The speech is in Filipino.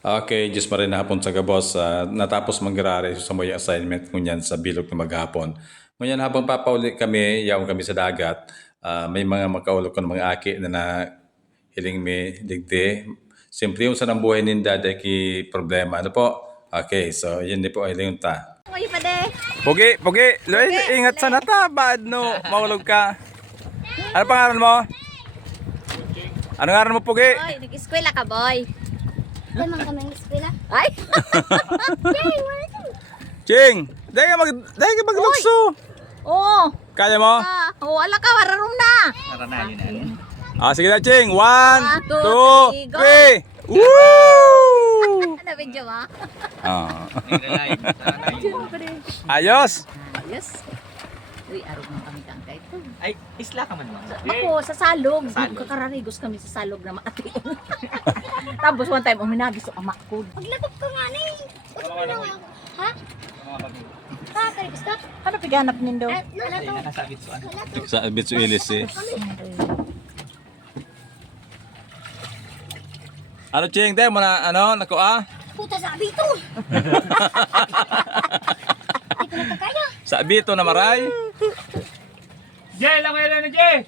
Okay, Diyos pa rin hapon sa gabos. Natapos mangrari sa mga assignment ngunyan sa bilog na maghapon. Ngunyan habang papauli kami, yaong kami sa dagat, may mga makaulog ko ng mga aki na hiling mi digdi. Siyempre yung sa nang buhay ninda dahil ki problema. Ano po? Okay, so yun din po ay lingon ta. Uy, pade. Pugi, pugi. Loy, ingat sa nata. Bad no, maulog ka. Ano pangalan mo? Ano ngaran mo, Pugi? Boy, nag-eskwela ka, boy. Ay, man kami ng eskwela. Ay! Ching! Dahil ka maglukso. Oo. Kaya mo? Wala ka, wararum na. Sige na, Ching. 1, 2, 3. 3, Woo! Ano, video mo? Ayos! Ayos. Uy, araw mo kami kang kahit to. Ay, isla ka man mo. Ako, sa salog. Kakararigos kami sa salog na maatiin. Tapos one time, uminagis ang amak ko. Paglagop ko nga na eh. Ha? Ha? Kaya gusto? Ano piganap nindo? Ano to? Nakasabit so ano. Sa Bitsuilis eh. Ano, Ching? Dahil mo na, nakuha? Puta sa abito! Hindi ko nakakaya. Sa Bito na maray? Jay, lang kayo na Jay!